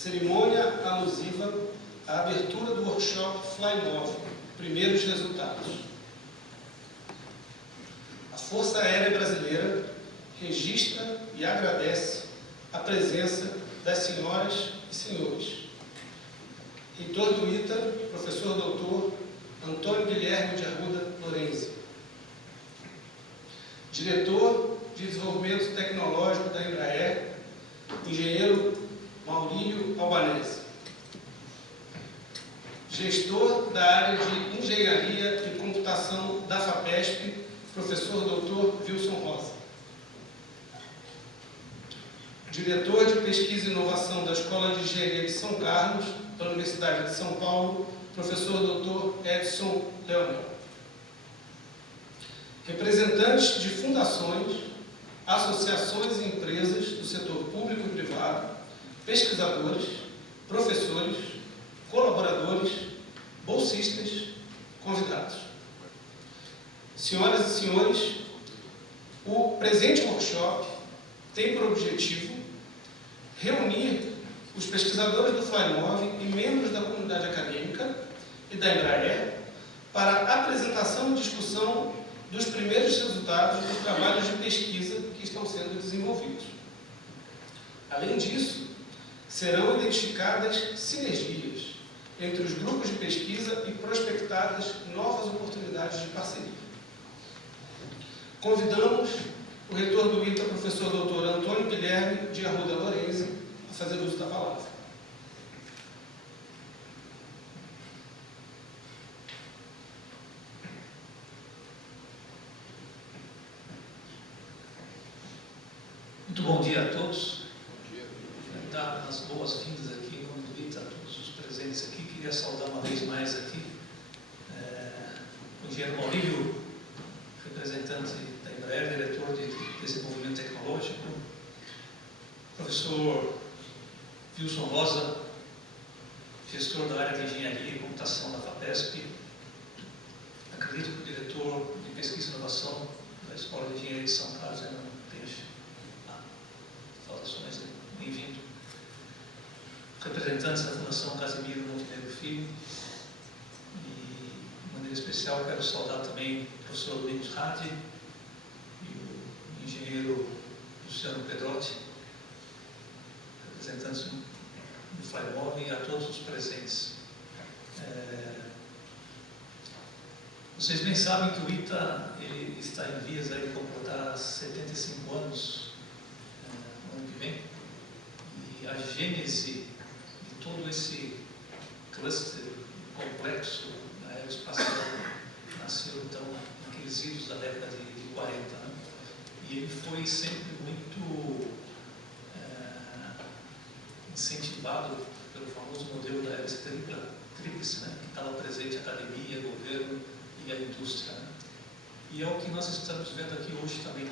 cerimônia alusiva à abertura do workshop FlyMov, primeiros resultados. A Força Aérea Brasileira registra e agradece a presença das senhoras e senhores. Reitor do ITA, professor doutor Antônio Guilherme de Arruda Lorenzi. Diretor de Desenvolvimento Tecnológico da Embraer, engenheiro Maurílio Albanese. Gestor da área de Engenharia e Computação da FAPESP, professor doutor Wilson Rosa. Diretor de Pesquisa e Inovação da Escola de Engenharia de São Carlos, da Universidade de São Paulo, professor doutor Edson Leonel. Representantes de fundações, associações e empresas do setor público e privado, pesquisadores, professores, colaboradores, bolsistas, convidados. Senhoras e senhores, o presente workshop tem por objetivo reunir os pesquisadores do FlyMov e membros da comunidade acadêmica e da Embraer para a apresentação e discussão dos primeiros resultados dos trabalhos de pesquisa que estão sendo desenvolvidos. Além disso, serão identificadas sinergias entre os grupos de pesquisa e prospectadas novas oportunidades de parceria. Convidamos o reitor do ITA, professor doutor Antônio Guilherme de Arruda Lorenzi, a fazer uso da palavra. Muito bom dia a todos. Quero dar as boas-vindas aqui em nome do ITA a todos os presentes aqui. Queria saudar uma vez mais aqui o engenheiro Maurílio, representante da Embraer, diretor de Desenvolvimento Tecnológico, professor Wilson Rosa, gestor da área de Engenharia e Computação da FAPESP. Acredito que o diretor de Pesquisa e Inovação da Escola de Engenharia de São Carlos ainda não tenha saudações, bem-vindo. Representantes da Fundação Casimiro Montenegro Filho. E, de maneira especial, quero saudar também o professor Domingos Hadi e o engenheiro Luciano Pedrotti, representantes do FlyMov, e a todos os presentes. Vocês bem sabem que o ITA ele está em vias aí de completar 75 anos no ano que vem, e a gênese de todo esse cluster complexo aeroespacial nasceu então naqueles idos da década de 40, né? E ele foi sempre muito incentivado pelo famoso modelo da hélice tríplice, né? Que estava presente a academia, governo e a indústria, né? E é o que nós estamos vendo aqui hoje também,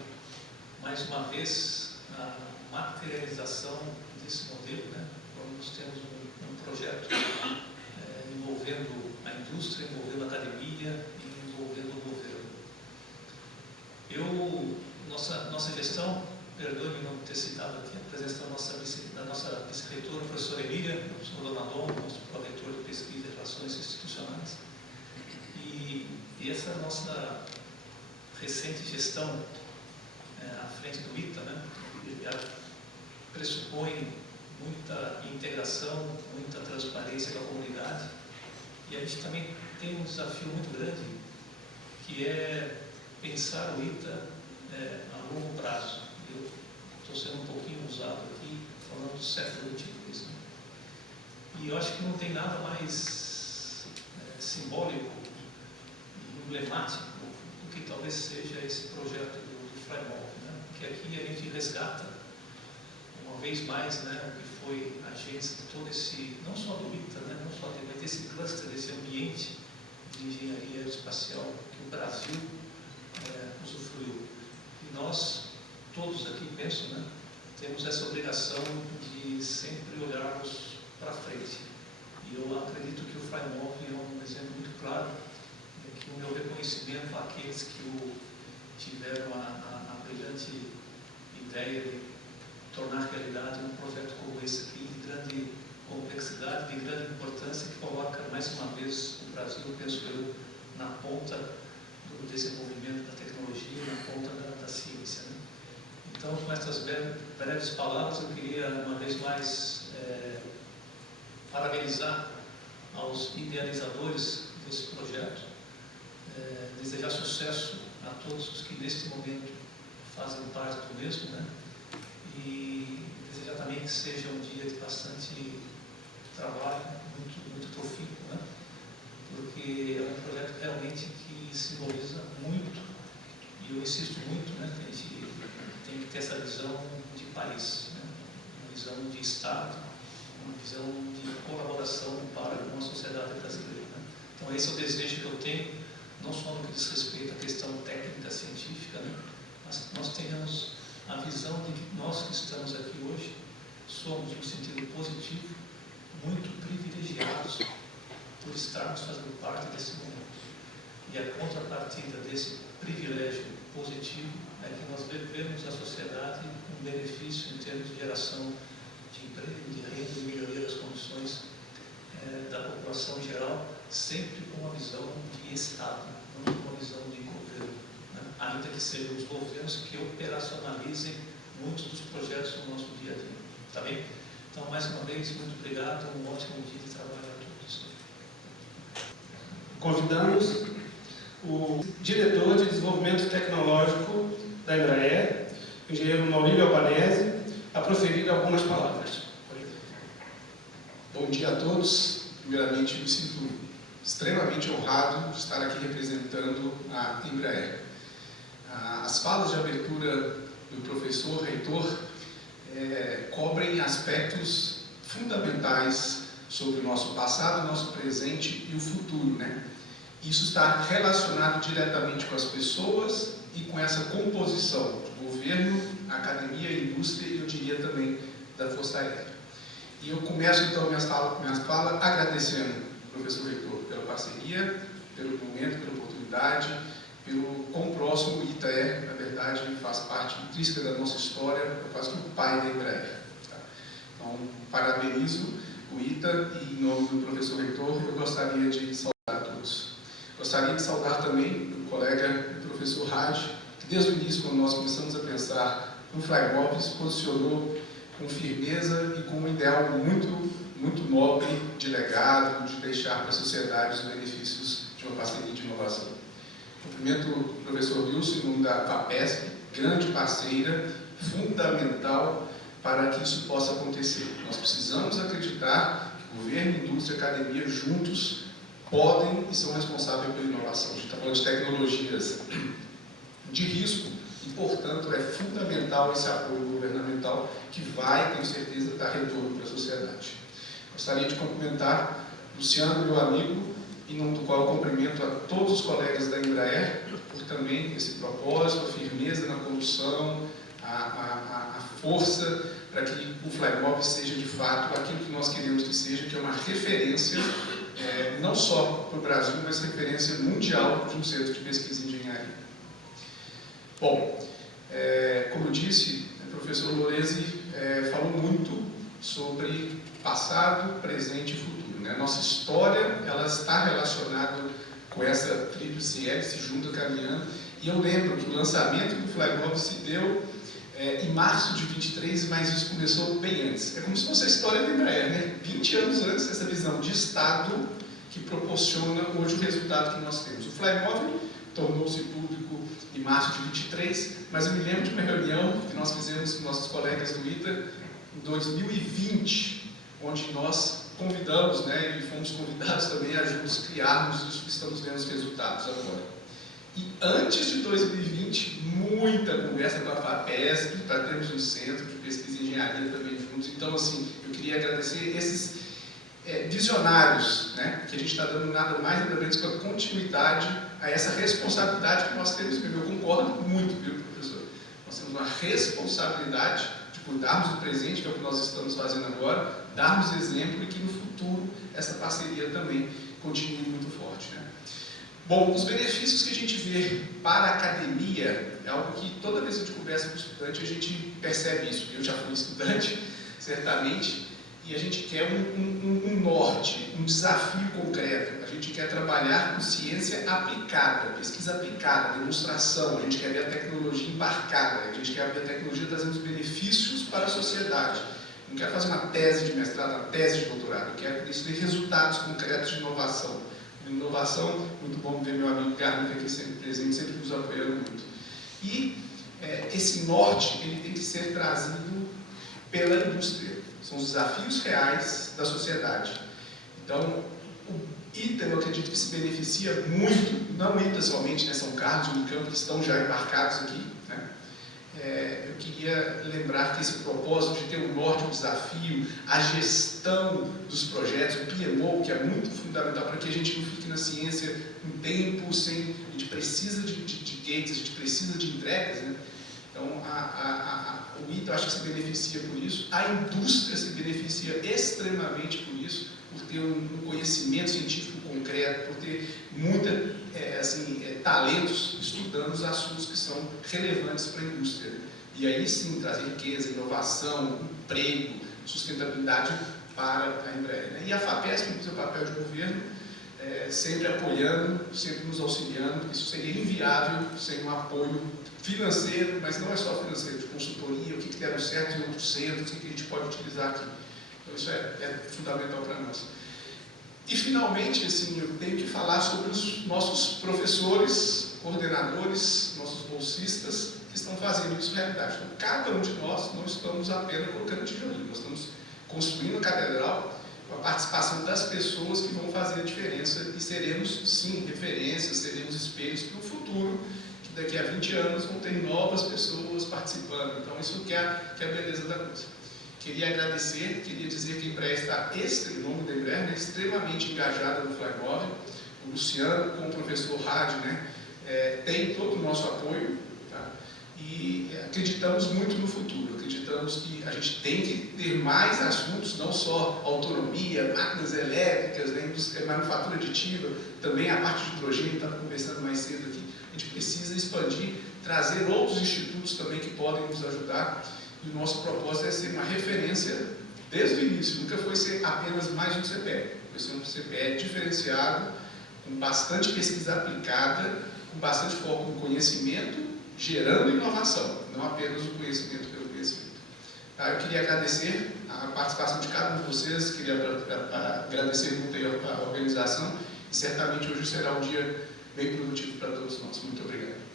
mais uma vez, a materialização desse modelo, né? Quando nós temos um projeto envolvendo a indústria, envolvendo a academia e envolvendo o governo. Nossa gestão, perdoe-me não ter citado aqui a presença da nossa vice-reitora, a professora Emília, o professor Donadon, nosso pró-reitor de Pesquisa e Relações Institucionais. E essa nossa recente gestão à frente do ITA, né? Pressupõe muita integração, muita transparência com a comunidade, e a gente também tem um desafio muito grande, que é pensar o ITA a longo prazo. Eu estou sendo um pouquinho usado aqui, falando do século XXI, né? E eu acho que não tem nada mais simbólico e emblemático do que talvez seja esse projeto do FlyMov, né? Porque aqui a gente resgata uma vez mais, né, o que foi a gênese de todo esse, não só do ITA, né, não só desse cluster, desse ambiente de engenharia aeroespacial que o Brasil usufruiu. E nós, todos aqui, penso, né, temos essa obrigação de sempre olharmos para frente. E eu acredito que o FlyMov é um exemplo muito claro de que o meu reconhecimento àqueles que tiveram a brilhante ideia de tornar realidade um projeto como esse aqui, de grande complexidade, de grande importância, que coloca mais uma vez o Brasil, penso eu, na ponta do desenvolvimento da tecnologia, na ponta da ciência, né? Então, com essas breves palavras, eu queria, uma vez mais, parabenizar aos idealizadores desse projeto, desejar sucesso a todos os que, neste momento, fazem parte do mesmo, né? E desejar também que seja um dia de bastante trabalho, muito profícuo, né? Porque é um projeto realmente que simboliza muito, e eu insisto muito, né, que a gente tem que ter essa visão de país, né? Uma visão de Estado, uma visão de colaboração para uma sociedade brasileira, né? Então esse é o desejo que eu tenho, não só no que diz respeito à questão técnica, científica, né? Mas que nós tenhamos a visão de que nós que estamos aqui hoje somos, no sentido positivo, muito privilegiados por estarmos fazendo parte desse momento. E a contrapartida desse privilégio positivo é que nós devemos à sociedade um benefício em termos de geração de emprego, de renda e melhoria das condições da população em geral, sempre com uma visão de Estado, não com uma visão de governo, né? Ainda que sejam os governos que operacionalizem muitos dos projetos do nosso dia a dia. Tá bem? Então, mais uma vez, muito obrigado, um ótimo dia de trabalho a todos. Convidamos o diretor de desenvolvimento tecnológico da Embraer, o engenheiro Maurílio Albanese, a proferir algumas palavras. Bom dia a todos. Primeiramente, me sinto extremamente honrado de estar aqui representando a Embraer. As falas de abertura do professor reitor cobrem aspectos fundamentais sobre o nosso passado, nosso presente e o futuro, né? Isso está relacionado diretamente com as pessoas e com essa composição do governo, academia, indústria e, eu diria, também da Força Aérea. E eu começo, então, minhas falas agradecendo ao professor reitor pela parceria, pelo momento, pela oportunidade, pelo quão próximo o ITA é, na verdade, faz parte intrínseca da nossa história, é quase que o pai da Embraer. Tá? Então, parabenizo o ITA e, em nome do professor reitor, eu gostaria de saudar a todos. Gostaria de saudar também o colega o professor Raj, que desde o início, quando nós começamos a pensar no Flymob, se posicionou com firmeza e com um ideal muito nobre de legado, de deixar para a sociedade os benefícios de uma parceria de inovação. Cumprimento o professor Wilson, em nome da FAPESP, grande parceira, fundamental para que isso possa acontecer. Nós precisamos acreditar que governo, indústria e academia juntos podem e são responsáveis pela inovação. A gente está falando de tecnologias de risco e, portanto, é fundamental esse apoio governamental que vai, tenho certeza, dar retorno para a sociedade. Gostaria de cumprimentar Luciano, meu amigo, em nome do qual eu cumprimento a todos os colegas da Embraer por também esse propósito, a firmeza na condução, a força para que o Flymob seja de fato aquilo que nós queremos que seja, que é uma referência não só para o Brasil, mas referência mundial de um centro de pesquisa e engenharia. Bom, como eu disse, o professor Lorezi falou muito sobre passado, presente e futuro, né? A nossa história ela está relacionada com essa tríplice hélice junto caminhando, e eu lembro que o lançamento do Flymob se deu em março de 23, mas isso começou bem antes. É como se fosse a história da Embraer, né? 20 anos antes, essa visão de Estado que proporciona hoje o resultado que nós temos. O Flymob tornou-se público em março de 23, mas eu me lembro de uma reunião que nós fizemos com nossos colegas do ITA em 2020, onde nós convidamos, né, e fomos convidados também a juntos criarmos isso que estamos vendo os resultados agora. E antes de 2020, muita conversa com a FAPESP, para termos um centro de pesquisa e engenharia também juntos. Então, assim, eu queria agradecer esses visionários, né, que a gente está dando nada mais nada menos que a continuidade a essa responsabilidade que nós temos. Eu concordo muito, viu, professor? Nós temos uma responsabilidade de cuidarmos do presente, que é o que nós estamos fazendo agora, darmos exemplo e que no futuro essa parceria também continue muito forte, né? Bom, os benefícios que a gente vê para a academia é algo que toda vez que a gente conversa com o estudante a gente percebe isso. Eu já fui estudante, certamente, E a gente quer um norte, um desafio concreto. A gente quer trabalhar com ciência aplicada, pesquisa aplicada, demonstração. A gente quer ver a tecnologia embarcada, a gente quer ver a tecnologia trazendo os benefícios para a sociedade. Não quer fazer uma tese de mestrado, uma tese de doutorado. Quer ter resultados concretos de inovação. Inovação, muito bom ver meu amigo Garnica aqui sempre presente, sempre nos apoiando muito. E esse norte, ele tem que ser trazido pela indústria. São os desafios reais da sociedade. Então, o ITA, eu acredito que se beneficia muito, não o ITA somente, né, São Carlos e Unicamp, que estão já embarcados aqui, né? Eu queria lembrar que esse propósito de ter um norte, um desafio, a gestão dos projetos, o PMO, que é muito fundamental para que a gente não fique na ciência um tempo sem... A gente precisa de gates, a gente precisa de entregas, né? Então, o ITA, eu acho que se beneficia por isso, a indústria se beneficia extremamente por isso, por ter um conhecimento científico concreto, por ter talentos estudando os assuntos que são relevantes para a indústria. E aí sim, trazer riqueza, inovação, emprego, sustentabilidade para a Embraer, né? E a FAPESP, no seu papel de governo, sempre apoiando, sempre nos auxiliando, porque isso seria inviável sem um apoio financeiro, mas não é só financeiro, de consultoria, o que deram certo em outros centros, o que a gente pode utilizar aqui. Então isso é fundamental para nós. E finalmente, assim, eu tenho que falar sobre os nossos professores, coordenadores, nossos bolsistas, que estão fazendo isso realidade. Então, cada um de nós não estamos apenas colocando tijolinho, nós estamos construindo a catedral com a participação das pessoas que vão fazer a diferença e seremos, sim, referências, seremos espelhos para o futuro, que daqui a 20 anos vão ter novas pessoas participando. Então, isso que é a beleza da coisa. Queria agradecer, queria dizer que a Embraer está, em nome da Embraer, né, extremamente engajada no Flymóvel. O Luciano, com o professor Hadi, né, tem todo o nosso apoio, tá? E acreditamos muito no futuro. Acreditamos que a gente tem que ter mais assuntos, não só autonomia, máquinas elétricas, né, manufatura aditiva, também a parte de hidrogênio, estava conversando mais cedo aqui. A gente precisa expandir, trazer outros institutos também que podem nos ajudar. E o nosso propósito é ser uma referência desde o início, nunca foi ser apenas mais um CPE, foi ser um CPE diferenciado, com bastante pesquisa aplicada, com bastante foco no conhecimento, gerando inovação, não apenas o conhecimento pelo conhecimento. Eu queria agradecer a participação de cada um de vocês, queria agradecer muito a organização, e certamente hoje será um dia bem produtivo para todos nós. Muito obrigado.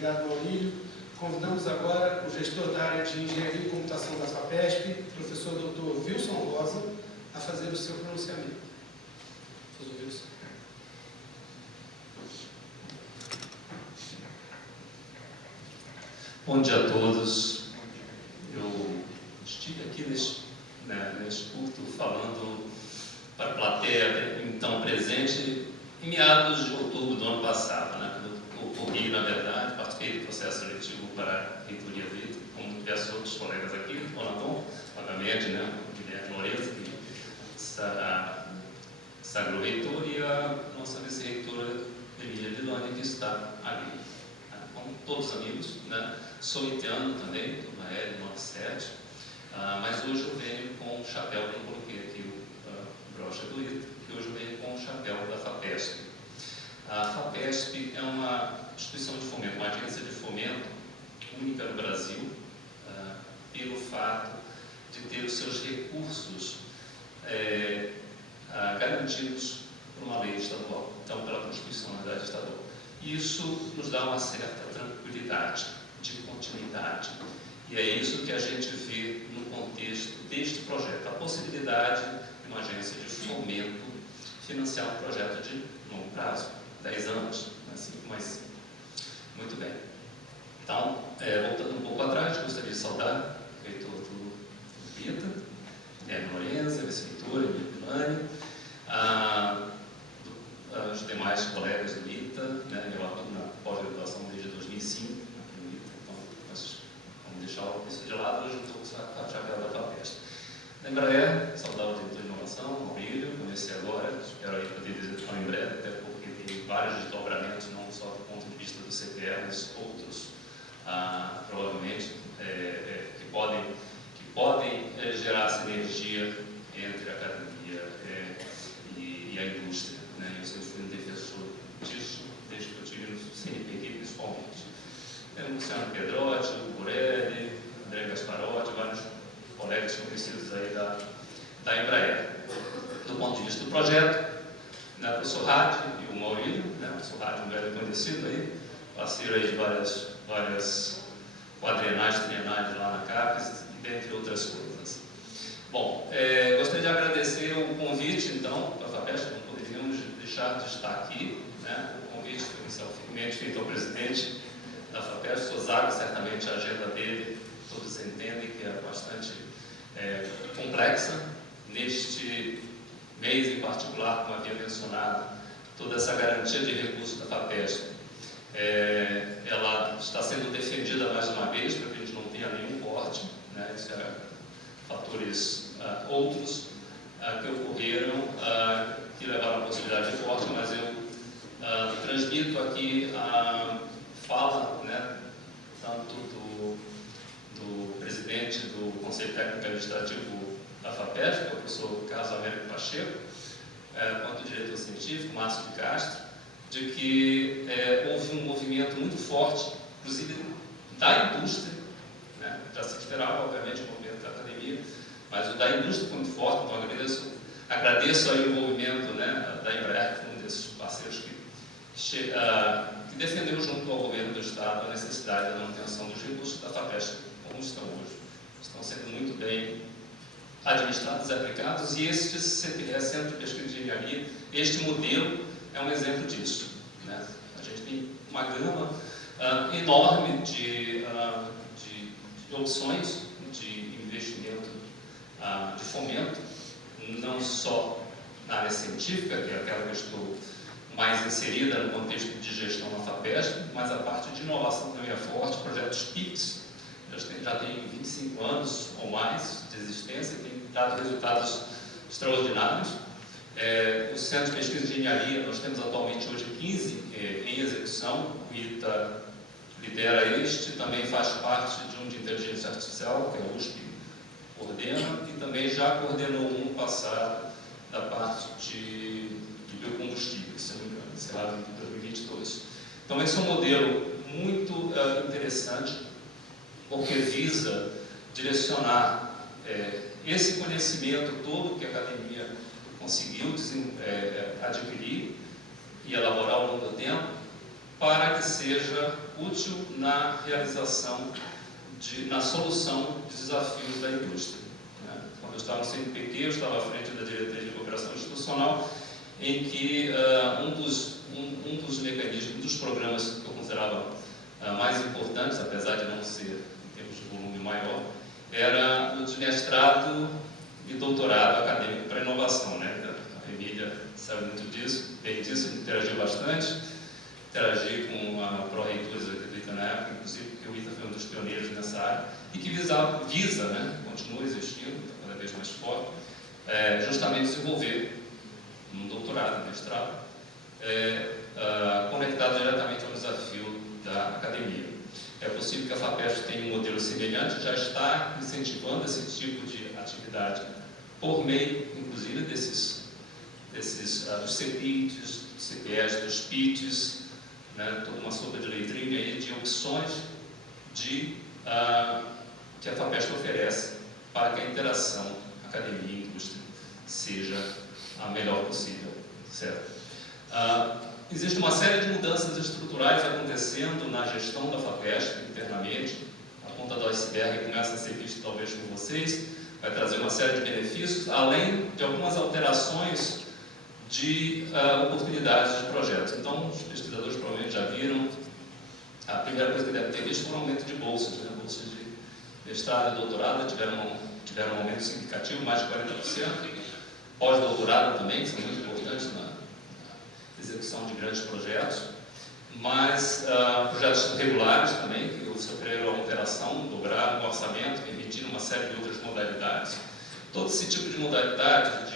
Obrigado, Maurílio. Convidamos agora o gestor da área de Engenharia e Computação da FAPESP, professor Dr. Wilson Rosa, a fazer o seu pronunciamento. Professor Wilson. Bom dia a todos. Eu estive aqui nesse culto falando para a plateia, então presente, em meados de outubro do ano passado, né? Ocorri, na verdade, participei do processo seletivo para a reitoria do ITA, como diversos outros colegas aqui, o Ronaldão, obviamente, né, o Guilherme Lourenço, que sagrou reitor, e a nossa vice-reitora Emília Villani, que está ali. Como todos amigos, né? Sou itiano também, do Mael 97, mas hoje eu venho com o chapéu, que eu coloquei aqui o brocha do ITA, e hoje eu venho com o chapéu da FAPESP. A FAPESP é uma instituição de fomento, uma agência de fomento única no Brasil, pelo fato de ter os seus recursos garantidos por uma lei estadual, então pela Constitucionalidade estadual. Isso nos dá uma certa tranquilidade de continuidade, e é isso que a gente vê no contexto deste projeto, a possibilidade de uma agência de fomento financiar um projeto de longo prazo, 10 anos, assim, mas muito bem. Então, voltando um pouco atrás, gostaria de saudar o reitor do ITA, Guilherme Lourenço, a vice-reitora, Emília Villani, os demais colegas do ITA, né, eu atuo na pós-graduação desde 2005, no ITA, então nós vamos deixar isso de lado, hoje eu estou com a chapéu da FAPESP. Na Embraer, saudar o diretor de inovação, Maurílio, conhecer agora, espero aí poder visitar em breve, até porque tem vários desdobramentos, não só do ponto de vista do CPE, mas outros, provavelmente, que podem gerar sinergia entre a academia e a indústria, né? Eu sempre fui um defensor disso, desde que eu estive no CNPq, principalmente. Temos o Luciano Pedrotti, o Burelli, André Gasparotti, vários colegas conhecidos aí da Embraer. Do ponto de vista do projeto, né, o Sorrade e o Maurílio, né, o Sorrade, um velho conhecido aí, parceiro aí de várias quadrenais, trienais lá na CAPES, dentre outras coisas. Bom, gostaria de agradecer o convite, então, da FAPESP, não poderíamos deixar de estar aqui, né, o convite foi inicialmente feito ao presidente da FAPESP, o Zago, certamente a agenda dele, todos entendem que é bastante complexa. Neste mês em particular, como havia mencionado, toda essa garantia de recursos da FAPESP, ela está sendo defendida mais uma vez, para que a gente não tenha nenhum corte, né? Isso é fatores outros que ocorreram, que levaram à possibilidade de corte, mas eu transmito aqui a fala, né, tanto do presidente do Conselho Técnico Administrativo da FAPESP, que é o professor Carlos Américo Pacheco, quanto o diretor científico, Márcio de Castro, de que houve um movimento muito forte, inclusive da indústria, né? Já se esperava, obviamente, o movimento da academia, mas o da indústria foi muito forte, então agradeço aí o envolvimento, né, da Embraer, que foi um desses parceiros que defendeu junto ao governo do Estado a necessidade da manutenção dos recursos da FAPESP, como estão hoje. Estão sendo muito bem administrados e aplicados, e este CPE, Centro de Pesquisa de Engenharia, este modelo é um exemplo disso, né? A gente tem uma gama enorme de opções de investimento, de fomento, não só na área científica, que é aquela que eu estou mais inserida no contexto de gestão na FAPESP, mas a parte de inovação também é forte, projetos PIPs, já tem 25 anos ou mais de existência e tem dado resultados extraordinários. O Centro de Pesquisa de Engenharia, nós temos atualmente hoje 15 em execução, o ITA lidera este, também faz parte de um de inteligência artificial, que a USP coordena, e também já coordenou um passado da parte de biocombustíveis, se não me engano, encerrado em 2022. Então, esse é um modelo muito interessante, porque visa direcionar esse conhecimento todo que a academia conseguiu adquirir e elaborar ao longo do tempo, para que seja útil na realização, na solução de desafios da indústria. Né? Quando eu estava no CNPq, eu estava à frente da diretoria de cooperação institucional, em que um dos mecanismos, um dos programas que eu considerava mais importantes, apesar de não ser em termos de volume maior, era o de mestrado e doutorado acadêmico para inovação, né? A Emília sabe muito disso, bem disso, interagiu bastante, interagi com a pró-reitores do ITA na época, inclusive porque o ITA foi um dos pioneiros nessa área, e que visa, né, continua existindo, cada vez mais forte, justamente desenvolver um doutorado, mestrado, conectado diretamente ao desafio da academia. É possível que a FAPESP tenha um modelo semelhante, já está incentivando esse tipo de atividade por meio, inclusive, dos CPITs, dos CPEs, dos PITs, né, toda uma sopa de letrinha aí de opções que a FAPESP oferece para que a interação academia e indústria seja a melhor possível, certo? Existe uma série de mudanças estruturais acontecendo na gestão da FAPESP internamente. A ponta do iceberg começa a ser vista talvez por vocês, vai trazer uma série de benefícios, além de algumas alterações de oportunidades de projetos. Então, os pesquisadores provavelmente já viram, a primeira coisa que deve ter visto foi um aumento de bolsas, né? Bolsas de mestrado e doutorado tiveram um aumento significativo, mais de 40%. Pós-doutorado também, que são muito importantes na execução de grandes projetos, mas projetos regulares também, que sofreram alteração, dobraram o orçamento, permitindo uma série de outras modalidades. Todo esse tipo de modalidade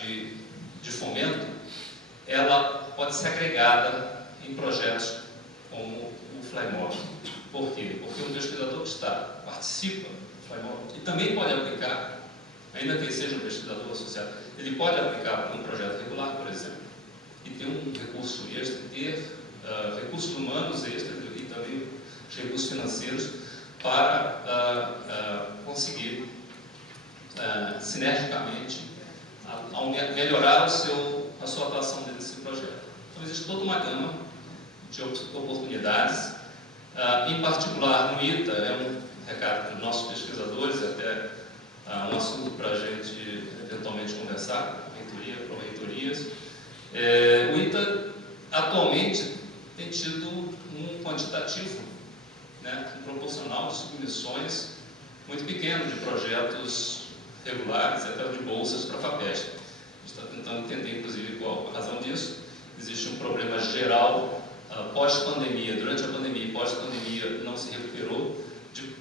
de fomento, ela pode ser agregada em projetos como o Flymov. Por quê? Porque um pesquisador que participa do Flymov e também pode aplicar, ainda que seja um pesquisador associado, ele pode aplicar para um projeto regular, por exemplo, e ter um recurso extra, ter recursos humanos extras e também os recursos financeiros para conseguir sinergicamente melhorar a sua atuação dentro desse projeto. Então, existe toda uma gama de oportunidades. Em particular, no ITA, é um recado para os nossos pesquisadores, até um assunto para a gente eventualmente conversar com reitorias. O ITA, atualmente, tem tido um quantitativo, né, proporcional de submissões muito pequeno de projetos regulares, até de bolsas para a FAPESP. A gente está tentando entender, inclusive, qual a razão disso. Existe um problema geral pós-pandemia, durante a pandemia e pós-pandemia não se recuperou, de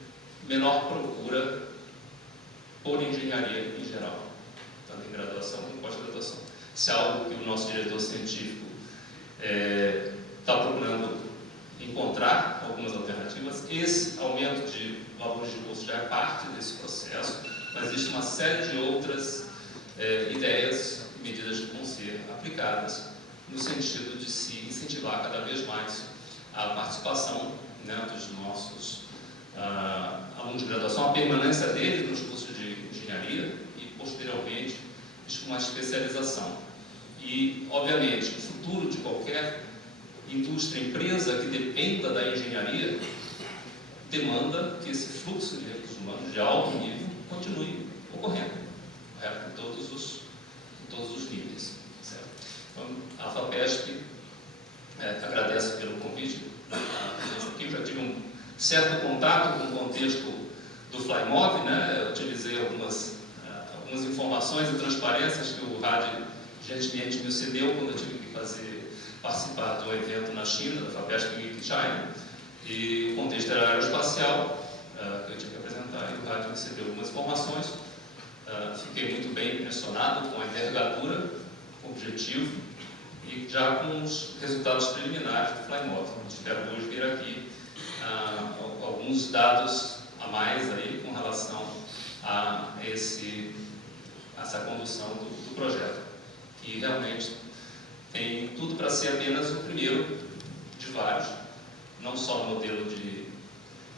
menor procura por engenharia em geral, tanto em graduação como em pós-graduação. Se é algo que o nosso diretor científico está procurando encontrar algumas alternativas, esse aumento de valores de bolsa já é parte desse processo, mas existe uma série de outras ideias e medidas que vão ser aplicadas no sentido de se incentivar cada vez mais a participação, né, dos nossos alunos de graduação, a permanência deles nos cursos de engenharia e, posteriormente, uma especialização. E, obviamente, o futuro de qualquer indústria, empresa que dependa da engenharia, demanda que esse fluxo de recursos humanos de alto nível continue ocorrendo, correto? Em todos os níveis. Certo? Então, a FAPESP agradece pelo convite. Aqui eu já tive um certo contato com o contexto do Flymov, né? Eu utilizei algumas informações e transparências que o RAD gentilmente me cedeu quando eu tive que participar de um evento na China, da FAPESP Geek China, e o contexto era aeroespacial, que eu tive que apresentar, e o RAD me cedeu algumas informações. Fiquei muito bem impressionado com a envergadura, com o objetivo e já com os resultados preliminares do Flymov. Espero hoje vir aqui alguns dados a mais aí com relação a essa condução do projeto, que realmente tem tudo para ser apenas o primeiro de vários, não só no modelo de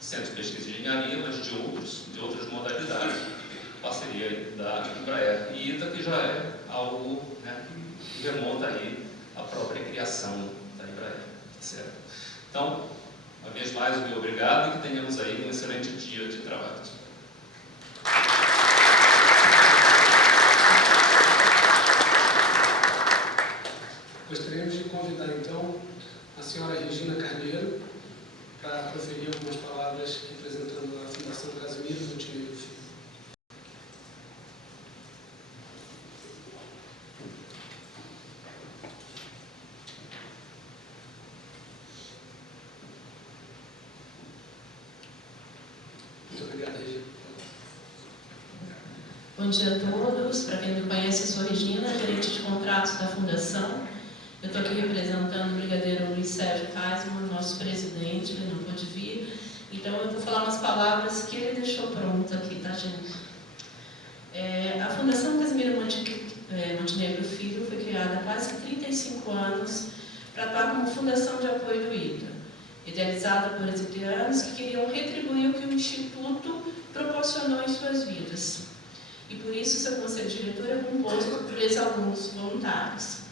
centro de pesquisa de engenharia, mas de outras modalidades, parceria da Embraer e ITA, que já é algo, né, que remonta aí à própria criação da Embraer, certo? Então, uma vez mais, muito obrigado e que tenhamos aí um excelente dia de trabalho. Gostaríamos de convidar, então, a senhora Regina Carneiro para proferir algumas palavras representando a Fundação Casimiro Montenegro Filho. Muito obrigado, Regina. Bom dia a todos. Para quem não me conhece, eu sou Regina, gerente de contratos da Fundação. Eu estou aqui representando o brigadeiro Luiz Sérgio Casimo, nosso presidente, ele não pôde vir. Então, eu vou falar umas palavras que ele deixou pronto aqui, tá, gente? A Fundação Casimiro Montenegro Filho foi criada há quase 35 anos para atuar como fundação de apoio do ITA, idealizada por italianos que queriam retribuir o que o Instituto proporcionou em suas vidas. E por isso, seu conselho diretor é composto por ex-alunos voluntários.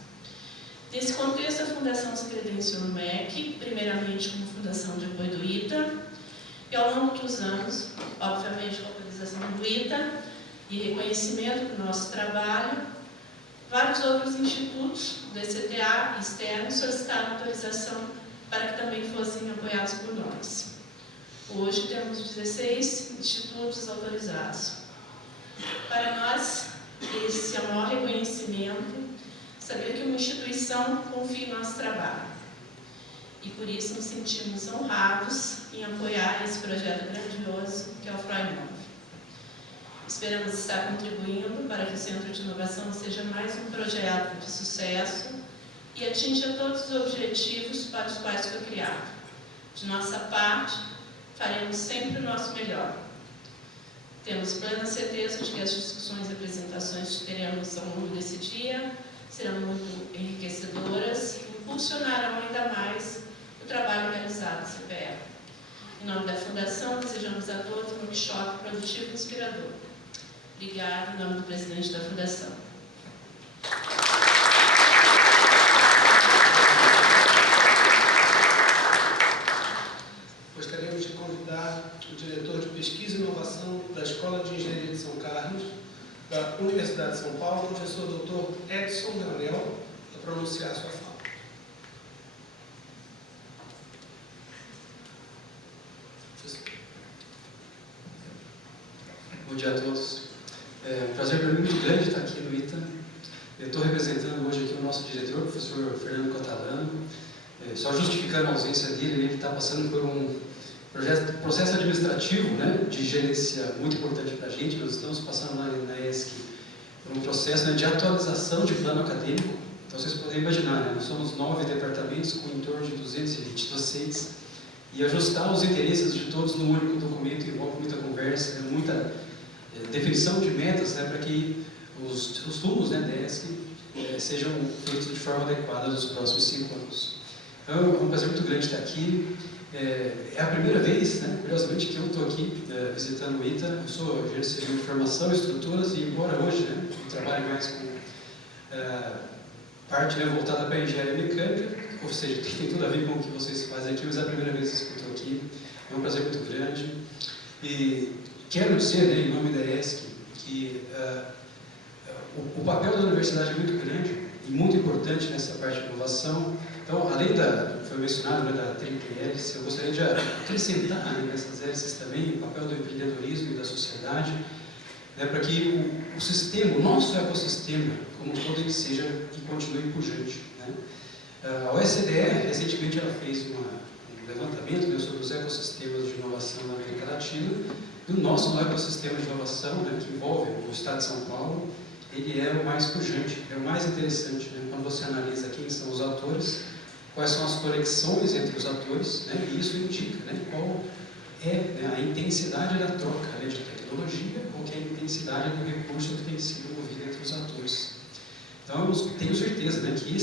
Nesse contexto, a Fundação se credenciou no MEC, primeiramente como Fundação de Apoio do ITA, e ao longo dos anos, obviamente com a autorização do ITA e reconhecimento do nosso trabalho, vários outros institutos do ECTA externos solicitaram autorização para que também fossem apoiados por nós. Hoje temos 16 institutos autorizados. Para nós, esse é o maior reconhecimento, saber que uma instituição confia em nosso trabalho. E por isso nos sentimos honrados em apoiar esse projeto grandioso que é o Flymov. Esperamos estar contribuindo para que o Centro de Inovação seja mais um projeto de sucesso e atinja todos os objetivos para os quais foi criado. De nossa parte, faremos sempre o nosso melhor. Temos plena certeza de que as discussões e apresentações que teremos ao longo desse dia serão muito enriquecedoras e impulsionarão ainda mais o trabalho realizado no CPE. Em nome da Fundação, desejamos a todos um workshop produtivo e inspirador. Obrigada, em nome do presidente da Fundação. Gostaríamos de convidar o diretor de Pesquisa e Inovação da Escola de Engenharia de São Carlos, da Universidade de São Paulo, o professor Dr. Edson Granel, a pronunciar a sua fala. Bom dia a todos. É um prazer para mim muito grande estar aqui no ITA. Eu estou representando hoje aqui o nosso diretor, o professor Fernando Catalano. Só justificando a ausência dele, ele está passando por um processo administrativo, né, de gerência muito importante para a gente. Nós estamos passando lá na ESC por um processo, né, de atualização de plano acadêmico. Então vocês podem imaginar, né, nós somos 9 departamentos com em torno de 220 docentes, e ajustar os interesses de todos num único documento envolve muita conversa, muita definição de metas, né, para que os rumos, né, da ESC sejam feitos de forma adequada nos próximos 5 anos. Então, é um prazer muito grande estar aqui. É a primeira vez, né, curiosamente, que eu estou aqui visitando o ITA. Eu sou engenheiro civil de formação e estruturas, e embora hoje, né, eu trabalhe mais com parte, né, voltada para a engenharia mecânica, ou seja, tem tudo a ver com o que vocês fazem aqui, mas é a primeira vez que eu estou aqui. É um prazer muito grande. E quero dizer, né, em nome da ESC, que o papel da universidade é muito grande e muito importante nessa parte de inovação. Então, além do que foi mencionado, né, da tríplice hélice, eu gostaria de acrescentar, né, nessas hélices também o papel do empreendedorismo e da sociedade, né, para que o sistema, o nosso ecossistema, como um todo, ele seja e continue pujante, né. A OSDE, recentemente, ela fez um levantamento, né, sobre os ecossistemas de inovação na América Latina, e o nosso ecossistema de inovação, né, que envolve o Estado de São Paulo, ele é o mais pujante, é o mais interessante, né, quando você analisa quem são os atores, quais são as conexões entre os atores, né, e isso indica, né, qual é, né, a intensidade da troca, né, de tecnologia, qual que é a intensidade do recurso que tem sido movido entre os atores. Então, eu tenho certeza, né, que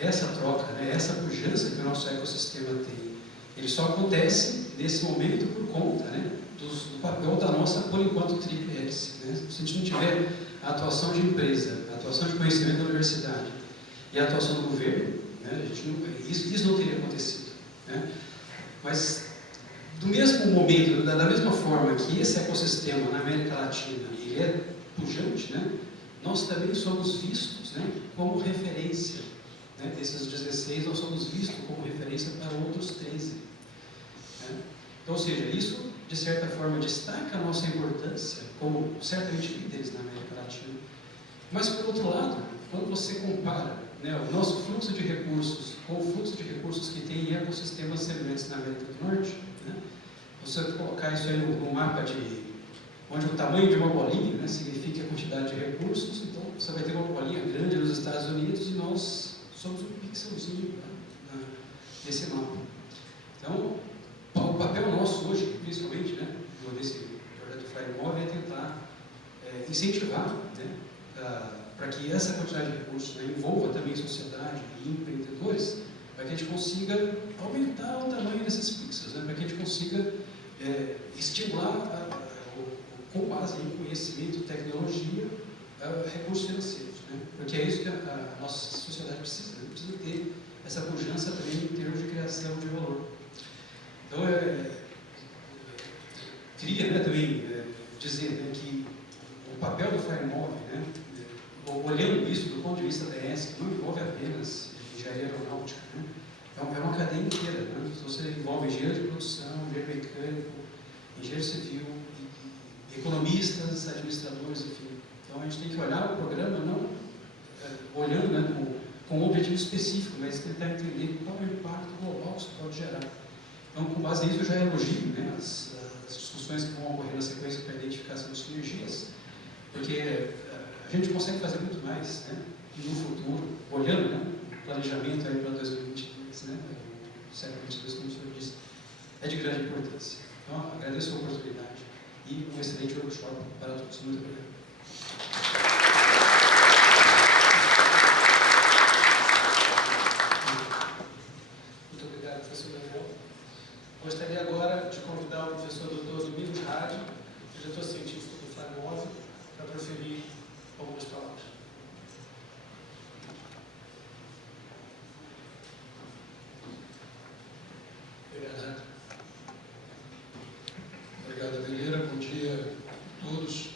essa troca, né, essa pujança que o nosso ecossistema tem, ele só acontece nesse momento por conta, né, do papel da nossa, por enquanto, tríplice hélice, né. Se a gente não tiver a atuação de empresa, a atuação de conhecimento da universidade e a atuação do governo, né, isso não teria acontecido, né. Mas, do mesmo momento, da mesma forma que esse ecossistema na América Latina ele é pujante, né, nós também somos vistos, né, como referência, né, desses 16, nós somos vistos como referência para outros 13. Né. Então, ou seja, isso, de certa forma, destaca a nossa importância como, certamente, líderes na América Latina. Mas, por outro lado, quando você compara, né, o nosso fluxo de recursos com o fluxo de recursos que tem em ecossistemas semelhantes na América do Norte, né, você colocar isso aí no mapa de onde o tamanho de uma bolinha, né, significa a quantidade de recursos, então você vai ter uma bolinha grande nos Estados Unidos e nós somos um pixelzinho, né, nesse mapa. Então, o papel nosso hoje, principalmente, né, desse projeto FireMove, é tentar incentivar, né, para que essa quantidade de recursos, né, envolva também sociedade e empreendedores, para que a gente consiga aumentar o tamanho desses pixels, né, para que a gente consiga estimular, com base em conhecimento e tecnologia, recursos financeiros, né, porque é isso que a nossa sociedade precisa, né, precisa ter essa pujança também em termos de criação de valor. Então, queria, né, também dizer, né, que o papel do FireMove, né, olhando isso do ponto de vista da ESC, não envolve apenas engenharia aeronáutica, né, é uma cadeia inteira, né, você envolve engenheiro de produção, engenheiro mecânico, engenheiro civil, economistas, administradores, enfim. Então, a gente tem que olhar o programa não olhando, né, com um objetivo específico, mas tentar entender qual é o impacto global que isso pode gerar. Então, com base nisso, eu já elogio, né, as discussões que vão ocorrer na sequência para a identificação de sinergias, porque a gente consegue fazer muito mais, né, no futuro, olhando, né, o plano planejamento aí para 2022, né? O século 22, como o senhor disse, é de grande importância. Então, agradeço a oportunidade e um excelente workshop para todos. Muito obrigado. Muito obrigado, professor Daniel. Gostaria agora de convidar o professor Dr. Domingos Hadi, diretor científico do Fly9, para proferir algumas palavras. Obrigado. Obrigado, Adeleira. Bom dia a todos.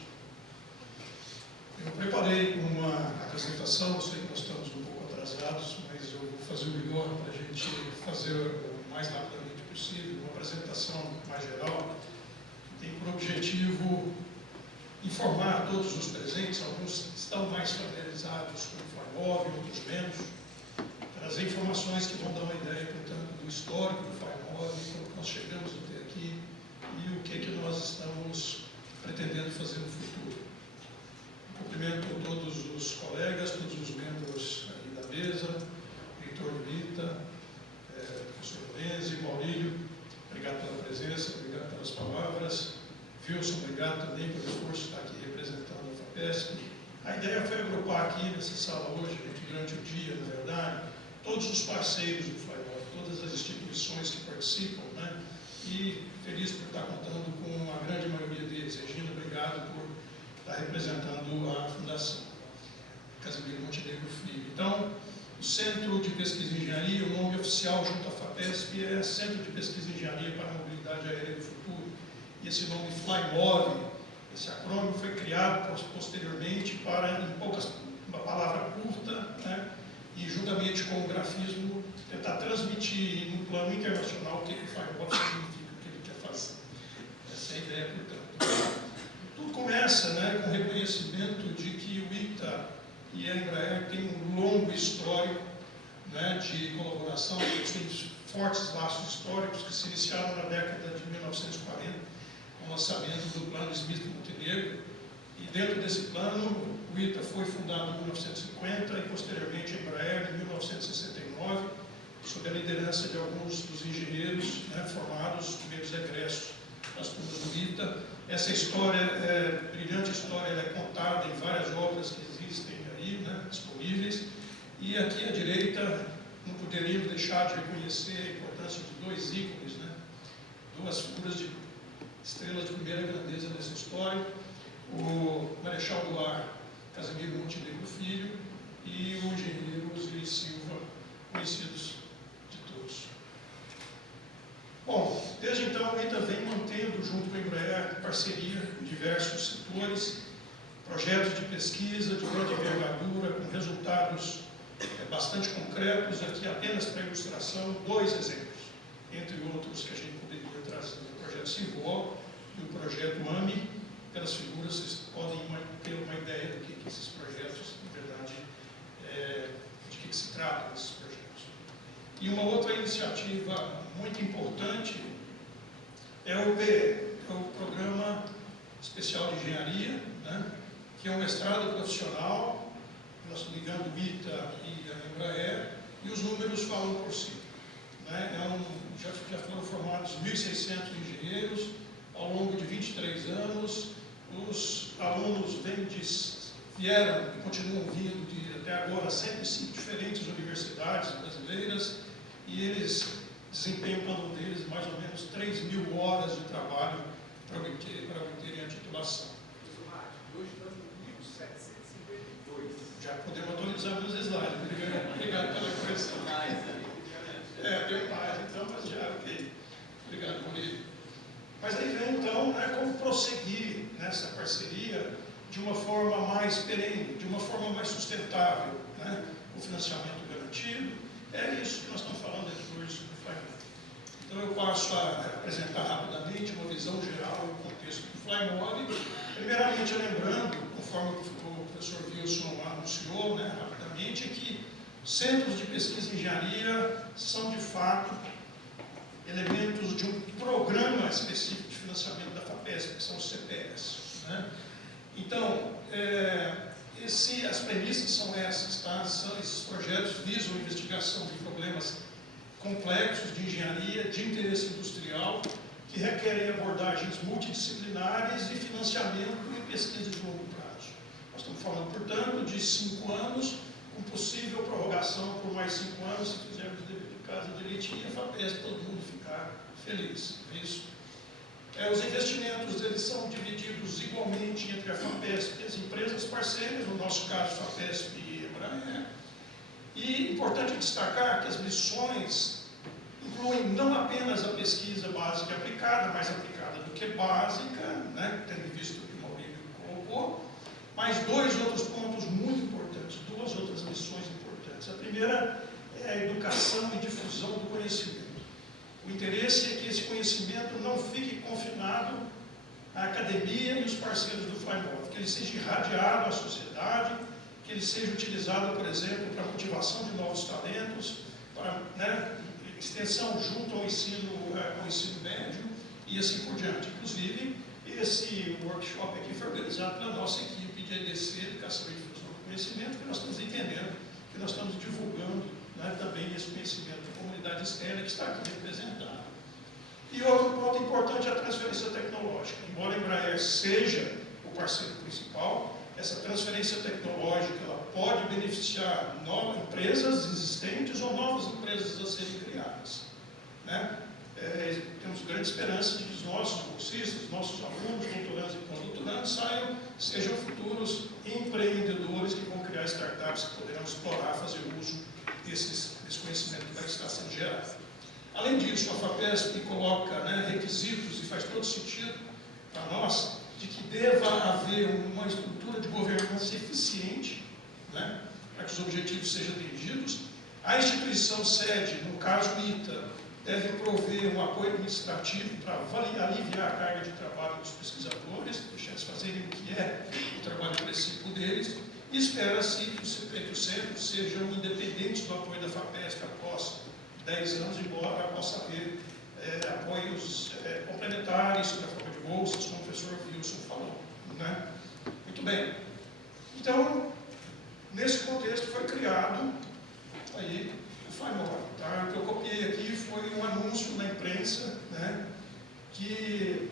Eu preparei uma apresentação, eu sei que nós estamos um pouco atrasados, mas eu vou fazer o melhor para a gente fazer o mais rapidamente possível, uma apresentação mais geral, que tem por objetivo informar a todos os presentes, alguns estão mais familiarizados com o Fly9, outros menos, trazer informações que vão dar uma ideia, portanto, do histórico do Fly9, como nós chegamos até aqui e o que nós estamos pretendendo fazer no futuro. Cumprimento todos os colegas, todos os membros aí da mesa, Heitor Lita, professor Lorenzi, Maurílio, obrigado pela presença, obrigado pelas palavras. Wilson, obrigado também pelo esforço de estar aqui representando a FAPESP. A ideia foi agrupar aqui nessa sala hoje, durante o dia, na verdade, todos os parceiros do Fly9, todas as instituições que participam, né? E feliz por estar contando com a grande maioria deles. Regina, obrigado por estar representando a Fundação Casimiro Montenegro Filho. Então, o Centro de Pesquisa em Engenharia, o nome oficial junto à FAPESP é Centro de Pesquisa em Engenharia para a Mobilidade Aérea do Futuro. E esse nome Fly9, esse acrônimo foi criado posteriormente para, em uma palavra curta, né, e juntamente com o grafismo, tentar transmitir no plano internacional o que o Fly9 significa, o que ele quer fazer. Essa é a ideia, portanto. Tudo começa, né, com o reconhecimento de que o ITA e a Embraer têm um longo histórico, né, de colaboração, tem fortes laços históricos que se iniciaram na década de 1940, com o lançamento do plano Smith-Montenegro, e dentro desse plano o ITA foi fundado em 1950 e posteriormente a Embraer em 1969, sob a liderança de alguns dos engenheiros, né, formados, primeiros egressos das turmas do ITA. Essa história, brilhante história, ela é contada em várias obras que existem aí, né, disponíveis, e aqui à direita não poderíamos deixar de reconhecer a importância de dois ícones, né, duas figuras de estrelas de primeira grandeza dessa história, o Marechal do Ar Casimiro Montenegro Filho e o engenheiro Osiris Silva, conhecidos de todos. Bom, desde então o ITA vem mantendo, junto com a Embraer, parceria em diversos setores, projetos de pesquisa de grande envergadura, com resultados bastante concretos. Aqui apenas para ilustração, dois exemplos, entre outros que a gente poderia trazer: o projeto Civol e o projeto AMI. Pelas figuras, vocês podem ter uma ideia do que esses projetos, na verdade, de que se trata desses projetos. E uma outra iniciativa muito importante é o PE, o Programa Especial de Engenharia, né, que é um mestrado profissional, nós ligando o ITA e a Embraer, e os números falam por si. Né, já foram formados 1.600 engenheiros ao longo de 23 anos. Os alunos vieram e continuam vindo de até agora 105 diferentes universidades brasileiras, e eles desempenham cada um deles mais ou menos 3.000 horas de trabalho para obterem a titulação. Hoje estamos em 1.752. Já podemos atualizar meus slides. Obrigado pela correção. Tem mais, então, mas já, ok. Obrigado, Murilo. Mas aí vem, então, né, como prosseguir nessa parceria de uma forma mais perene, de uma forma mais sustentável, né, o financiamento garantido. É isso que nós estamos falando aqui hoje sobre o Fly9. Então, eu passo a apresentar rapidamente uma visão geral do contexto do Fly9. Primeiramente, lembrando, conforme o professor Wilson anunciou, né, rapidamente, que centros de pesquisa em engenharia são, de fato, elementos de um programa específico de financiamento da FAPESP, que são os CPS. Né? Então, As premissas são essas, tá? Esses projetos visam a investigação de problemas complexos de engenharia, de interesse industrial, que requerem abordagens multidisciplinares e financiamento e pesquisa de longo prazo. Nós estamos falando, portanto, de 5 anos, com possível prorrogação por mais 5 anos, se fizermos de casa direitinho, a FAPESP, todo mundo ficar feliz. É isso. Os investimentos eles são divididos igualmente entre a FAPESP e as empresas parceiras, no nosso caso, FAPESP e Embraer. E importante destacar que as missões incluem não apenas a pesquisa básica e aplicada, mais aplicada do que básica, né, tendo visto o que o Maurício colocou, mas 2 outros pontos muito importantes, 2 outras missões importantes. A primeira é a educação e difusão do conhecimento. O interesse é que esse conhecimento não fique confinado à academia e os parceiros do FlyMov, que ele seja irradiado à sociedade, que ele seja utilizado, por exemplo, para a motivação de novos talentos, para, né, extensão junto ao ensino médio e assim por diante. Inclusive, esse workshop aqui foi organizado pela nossa equipe de EDC, Educação e Difusão do Conhecimento, que nós estamos entendendo que nós estamos divulgando, né, também esse conhecimento da comunidade externa que está aqui representada. E outro ponto importante é a transferência tecnológica. Embora a Embraer seja o parceiro principal, essa transferência tecnológica ela pode beneficiar novas empresas existentes ou novas empresas a serem criadas, né? Temos grande esperança de que os nossos bolsistas, nossos alunos, doutorandos e pós-doutorandos sejam futuros empreendedores que vão criar startups que poderão explorar, fazer uso desse conhecimento que vai estar sendo gerado. Além disso, a FAPESP coloca, né, requisitos, e faz todo sentido para nós, de que deva haver uma estrutura de governança eficiente, né, para que os objetivos sejam atingidos. A instituição sede, no caso ITA, deve prover um apoio administrativo para aliviar a carga de trabalho dos pesquisadores, deixar eles fazerem o que é o trabalho principal deles, e espera-se que os centros sejam independentes do apoio da FAPESP após 10 anos, embora possa haver apoios complementares, sob a forma de bolsas, como o professor Wilson falou, né? Muito bem. Então, nesse contexto foi criado aí o FlyMov. Tá? O que eu copiei aqui foi um anúncio na imprensa, né, que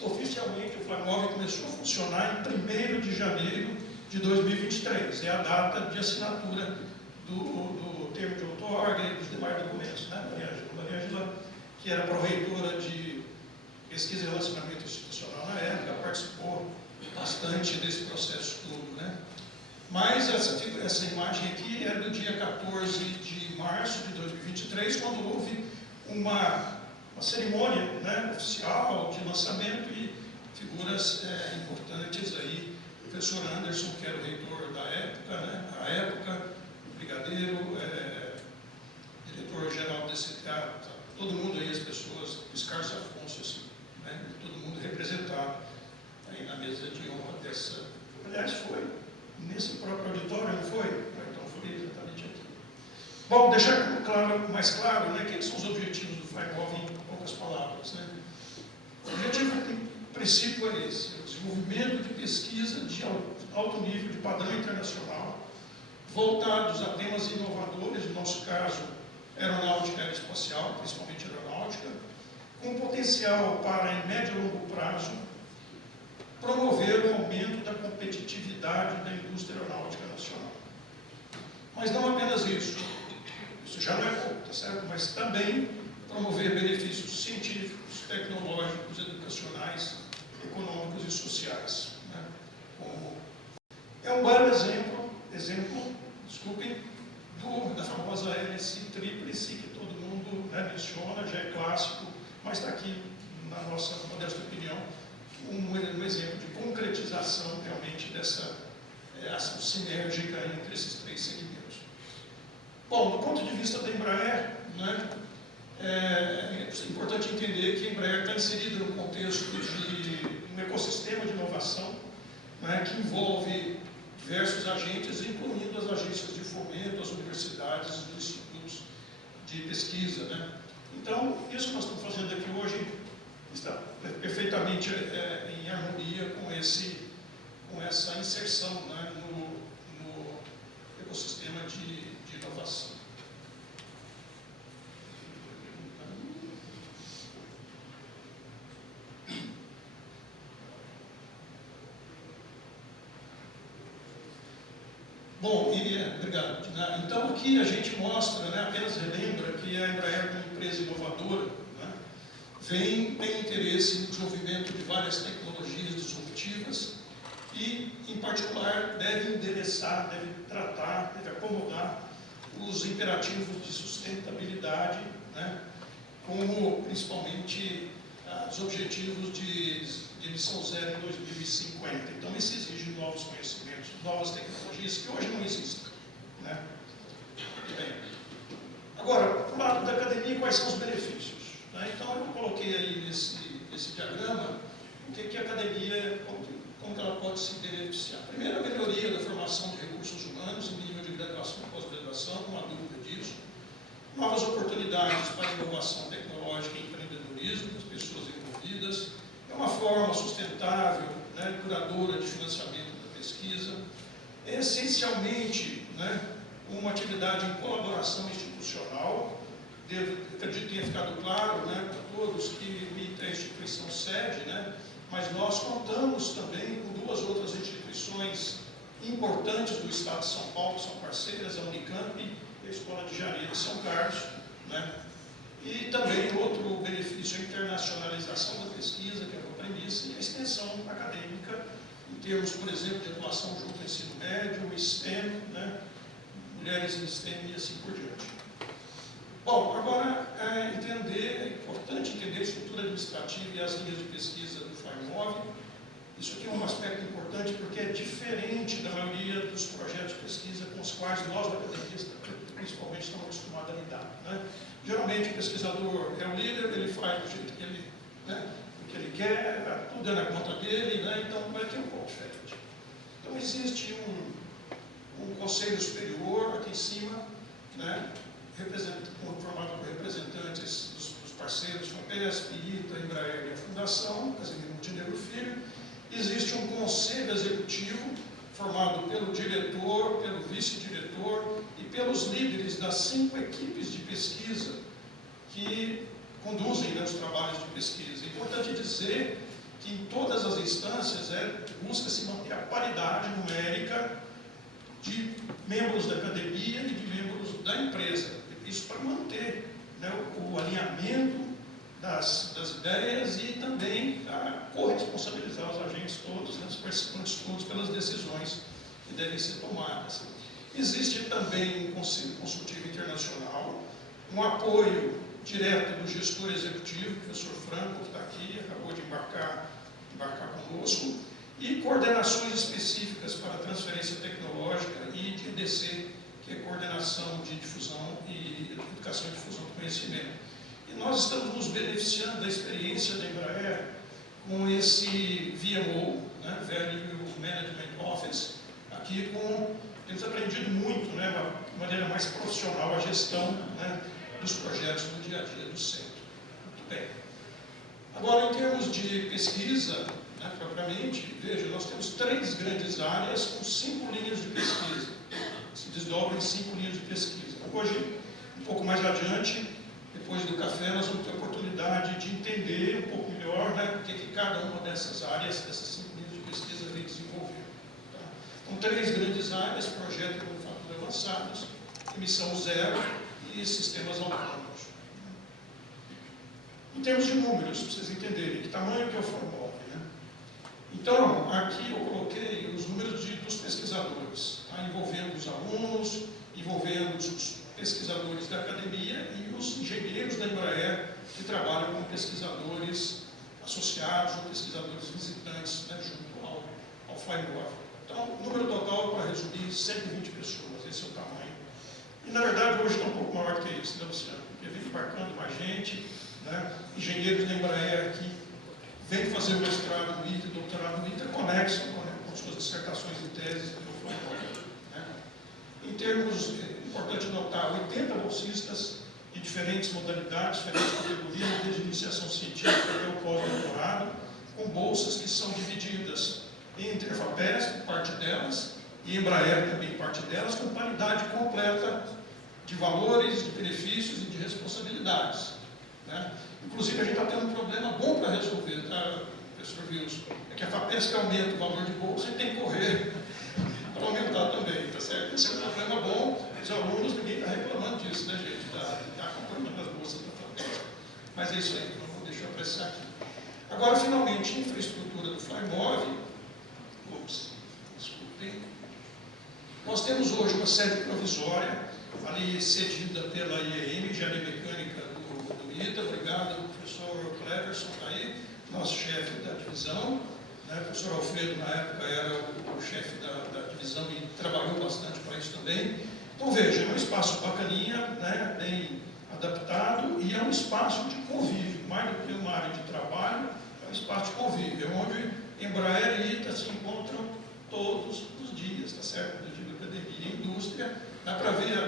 oficialmente o FlyMov começou a funcionar em 1º de janeiro de 2023. É a data de assinatura do termo de outorga e dos demais documentos, né? Maria Ângela, que era proreitora de pesquisa e relacionamento institucional na época, participou bastante desse processo todo, né? Mas essa imagem aqui é do dia 14 de março de 2023, quando houve uma cerimônia, né, oficial de lançamento e figuras importantes aí, o professor Anderson, que era o reitor da época, né, à época, o brigadeiro, diretor-geral do DCTA, todo mundo aí, as pessoas, os Carlos Afonso, assim, né, todo mundo representado aí na mesa de honra dessa. Aliás, foi nesse próprio auditório, não foi? Então foi exatamente aqui. Bom, deixar mais claro, né, quais são os objetivos do FlyMov em poucas palavras, né? O objetivo, em princípio, é esse: o desenvolvimento de pesquisa de alto nível, de padrão internacional, voltados a temas inovadores, no nosso caso, aeronáutica e aeroespacial, principalmente aeronáutica, com potencial para, em médio e longo prazo, promover o aumento da competitividade da indústria aeronáutica nacional. Mas não apenas isso já não é pouco, tá certo? Mas também promover benefícios científicos, tecnológicos, educacionais, econômicos e sociais, né? É um belo exemplo, desculpem, da famosa hélice tríplice, que todo mundo, né, menciona, já é clássico, mas está aqui, na nossa modesta opinião, um exemplo de concretização realmente dessa ação sinérgica entre esses 3 segmentos. Bom, do ponto de vista da Embraer, né, é importante entender que a Embraer está inserida no contexto de um ecossistema de inovação, né, que envolve diversos agentes, incluindo as agências de fomento, as universidades, os institutos de pesquisa, né. Então, isso que nós estamos fazendo aqui hoje está perfeitamente em harmonia com essa inserção, né, no de inovação. Bom, obrigado. Então aqui a gente mostra, apenas relembra que a Embraer, como empresa inovadora, tem interesse no desenvolvimento de várias tecnologias disruptivas e, em particular, deve endereçar, deve tratar, deve acomodar os imperativos de sustentabilidade, como principalmente os objetivos de emissão zero em 2050. Então, isso exige novos conhecimentos, novas tecnologias que hoje não existem. Muito bem. Agora, do lado da academia, quais são os benefícios? Então, eu coloquei aí nesse diagrama o que a academia, como ela pode se beneficiar. Primeiro, a melhoria da formação de recursos humanos em nível de graduação e pós-graduação, não há dúvida disso. Novas oportunidades para inovação tecnológica e empreendedorismo das pessoas envolvidas. É uma forma sustentável, duradora de financiamento da pesquisa. É essencialmente uma atividade em colaboração institucional. Acredito que tenha ficado claro para todos que limita a instituição sede, mas nós contamos também com duas outras instituições importantes do Estado de São Paulo, que são parceiras, a Unicamp e a Escola de Engenharia de São Carlos. E também outro benefício, a internacionalização da pesquisa, que é uma premissa, e a extensão acadêmica, em termos, por exemplo, de atuação junto ao ensino médio, o STEM, mulheres em STEM e assim por diante. Bom, agora é importante entender a estrutura administrativa e as linhas de pesquisa do FAIMOV. Isso aqui é um aspecto importante porque é diferente da maioria dos projetos de pesquisa com os quais nós, da academia, principalmente, estamos acostumados a lidar. Geralmente o pesquisador é o líder, ele faz do jeito que ele, o que ele quer, tudo é na conta dele, então vai ter um pouco diferente. Então existe um conselho superior aqui em cima, formado por representantes dos parceiros FAPESP, ITA, Embraer e a Fundação Casimiro Montenegro Filho. Existe um conselho executivo formado pelo diretor, pelo vice-diretor e pelos líderes das 5 equipes de pesquisa que conduzem os trabalhos de pesquisa. É importante dizer que em todas as instâncias busca-se manter a paridade numérica de membros da academia e de membros da empresa. Isso para manter o alinhamento das ideias e também corresponsabilizar os agentes todos, os participantes todos, pelas decisões que devem ser tomadas. Existe também um conselho consultivo internacional, um apoio direto do gestor executivo, o professor Franco, que está aqui, acabou de embarcar conosco, e coordenações específicas para transferência tecnológica e de EDC, que é coordenação de difusão e educação e difusão do conhecimento. E nós estamos nos beneficiando da experiência da Embraer com esse VMO, Value Management Office, aqui temos aprendido muito, de maneira mais profissional, a gestão dos projetos no dia a dia do centro. Muito bem. Agora, em termos de pesquisa, propriamente, veja, nós temos 3 grandes áreas com 5 linhas de pesquisa. Se desdobram em 5 linhas de pesquisa. Hoje, um pouco mais adiante, depois do café, nós vamos ter a oportunidade de entender um pouco melhor o que cada uma dessas áreas, dessas 5 linhas de pesquisa vem desenvolver. Então, 3 grandes áreas: projeto de manufatura avançados, emissão zero e sistemas autônomos. Em termos de números, para vocês entenderem que tamanho que é o FAIMOV. Então, aqui eu coloquei os números dos pesquisadores, envolvendo os alunos, envolvendo os pesquisadores da academia e os engenheiros da Embraer, que trabalham com pesquisadores associados ou pesquisadores visitantes junto ao FAIMOV. Então, o número total, para resumir, 120 pessoas, esse é o tamanho. E, na verdade, hoje está um pouco maior que isso, Luciano? Porque vem embarcando mais gente, engenheiros da Embraer que vem fazer o mestrado no ITA e doutorado no ITA, conexam com suas dissertações e teses pelo FAIMOV. Em termos, é importante notar, 80 bolsistas de diferentes modalidades, diferentes categorias, desde iniciação científica até o pós-doutorado, com bolsas que são divididas entre a FAPESP, parte delas, e Embraer também parte delas, com paridade completa de valores, de benefícios e de responsabilidades, né? Inclusive, a gente está tendo um problema bom para resolver, tá, professor Wilson? É que a FAPESP aumenta o valor de bolsa e tem que correr para aumentar também, tá certo? Esse é um problema bom, os alunos, ninguém está reclamando disso, né, gente? Está acompanhando as bolsas da FAPESP. Mas é isso aí, não deixa eu apressar aqui. Agora, finalmente, infraestrutura do Flymob. Desculpem. Nós temos hoje uma sede provisória, ali cedida pela IEM, Engenharia Mecânica do ITA. Obrigado, professor Cleverson, está aí, nosso chefe da divisão. Né? O professor Alfredo, na época, era o chefe da divisão e trabalhou bastante para isso também. Então, veja, é um espaço bacaninha, né? Bem adaptado, e é um espaço de convívio, mais do que uma área de trabalho, é um espaço de convívio, onde Embraer e ITA se encontram todos os dias, tá certo? Eu digo academia e indústria, dá para ver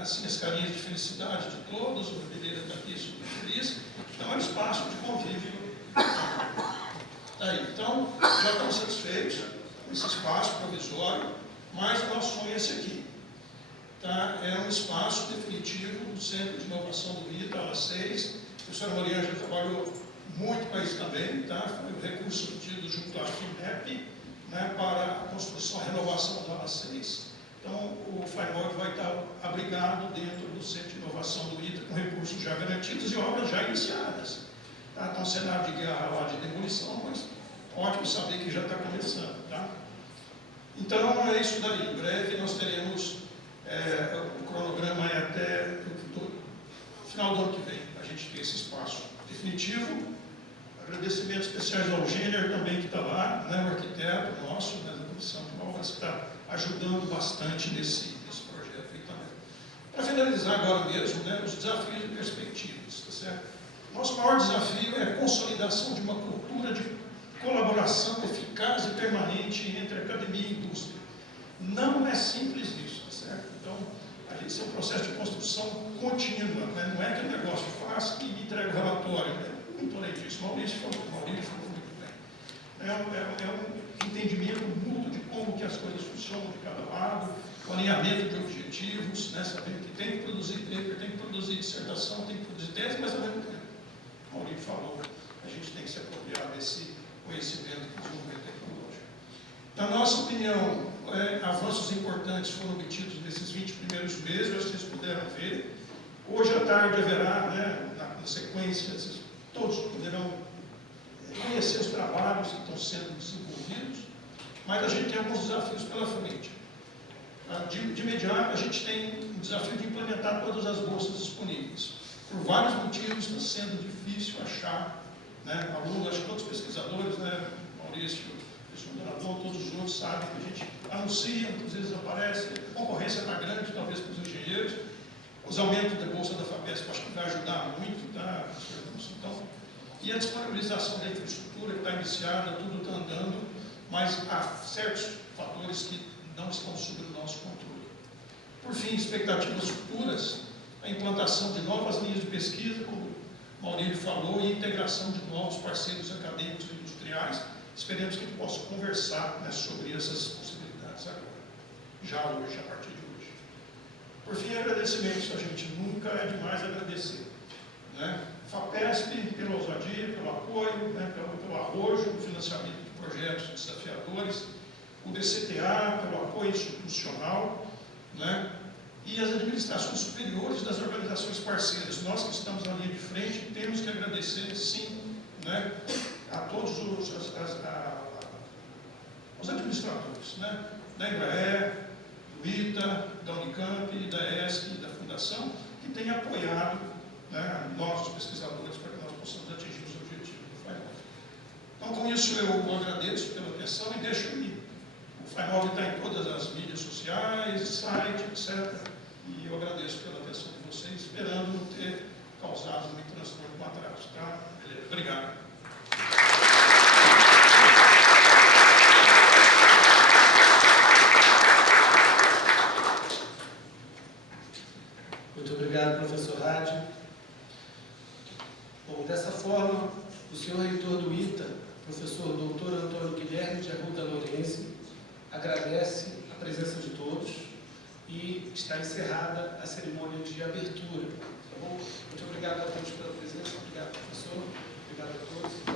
assim, as carinhas de felicidade de todos, o Ribeira está aqui super feliz, então é um espaço de convívio. Aí, então, já estamos satisfeitos com esse espaço provisório, mas o nosso sonho é esse aqui. Tá? É um espaço definitivo do Centro de Inovação do ITA, ala 6. A professora Mariana já trabalhou muito com isso também, tá? Foi o recurso obtido junto à FINEP, né, para a construção e renovação da ala 6. Então, o Flymob vai estar abrigado dentro do Centro de Inovação do ITA, com recursos já garantidos e obras já iniciadas. Tá? Então, cenário de guerra lá de demolição, mas ótimo saber que já está começando. Tá? Então, é isso daí. Em breve nós teremos, o cronograma é até o final do ano que vem, a gente tem esse espaço definitivo. Agradecimentos especiais ao Gêner também, que está lá, né, o arquiteto nosso, né, da Comissão de Obras, que está ajudando bastante nesse projeto aí também. Para finalizar agora mesmo, né, os desafios e perspectivas, tá certo? Nosso maior desafio é a consolidação de uma cultura de colaboração eficaz e permanente entre academia e indústria. Não é simples isso, tá certo? Então, esse é um processo de construção contínua, né? Não é que o negócio faz e me entrega o relatório, né? Muito além disso, Maurício falou muito bem. É um entendimento mútuo de como que as coisas funcionam de cada lado, o alinhamento de objetivos, né? Sabendo que tem que produzir paper, tem que produzir dissertação, tem que produzir tese, mas ao mesmo tempo, o Maurício falou, a gente tem que se apropriar desse conhecimento e desenvolvimento tecnológico. Na nossa opinião, avanços importantes foram obtidos nesses 20 primeiros meses, vocês puderam ver. Hoje à tarde haverá, né, na sequência, todos poderão conhecer os trabalhos que estão sendo desenvolvidos, mas a gente tem alguns desafios pela frente. De imediato, a gente tem o desafio de implementar todas as bolsas disponíveis. Por vários motivos, está sendo difícil achar, né, alunos, acho que todos os pesquisadores, né, Maurício, o Donadon, todos os outros sabem que a gente anuncia, às vezes aparece, a concorrência está grande, talvez para os engenheiros. Os aumentos da bolsa da FAPESP acho que vai ajudar muito, tá? Então, e a disponibilização da infraestrutura que está iniciada, tudo está andando, mas há certos fatores que não estão sob o nosso controle. Por fim, expectativas futuras, a implantação de novas linhas de pesquisa, como o Maurílio falou, e a integração de novos parceiros acadêmicos e industriais. Esperemos que a gente possa conversar, né, sobre essas possibilidades agora, já hoje, a partir de hoje. Por fim, agradecimentos, a gente nunca é demais agradecer, né? FAPESP pela ousadia, pelo apoio, né, pelo arrojo, pelo financiamento de projetos desafiadores, o DCTA pelo apoio institucional, né, e as administrações superiores das organizações parceiras. Nós que estamos na linha de frente temos que agradecer, sim, né, a todos os administradores, né, da Embraer, do ITA, da Unicamp, da ESC e da Fundação, que têm apoiado, né, nós, os pesquisadores, para que nós possamos atingir os objetivos do Flymob. Então, com isso, eu agradeço pela atenção e deixo aí. O Flymob está em todas as mídias sociais, site, etc. E eu agradeço pela atenção de vocês, esperando não ter causado muito transtorno com atraso. Tá? Beleza. Obrigado. Muito obrigado, professor Rádio. Bom, dessa forma, o senhor reitor do ITA, professor Dr. Antônio Guilherme de Arruda Lorenzi, agradece a presença de todos e está encerrada a cerimônia de abertura. Tá bom? Muito obrigado a todos pela presença, obrigado, professor, obrigado a todos.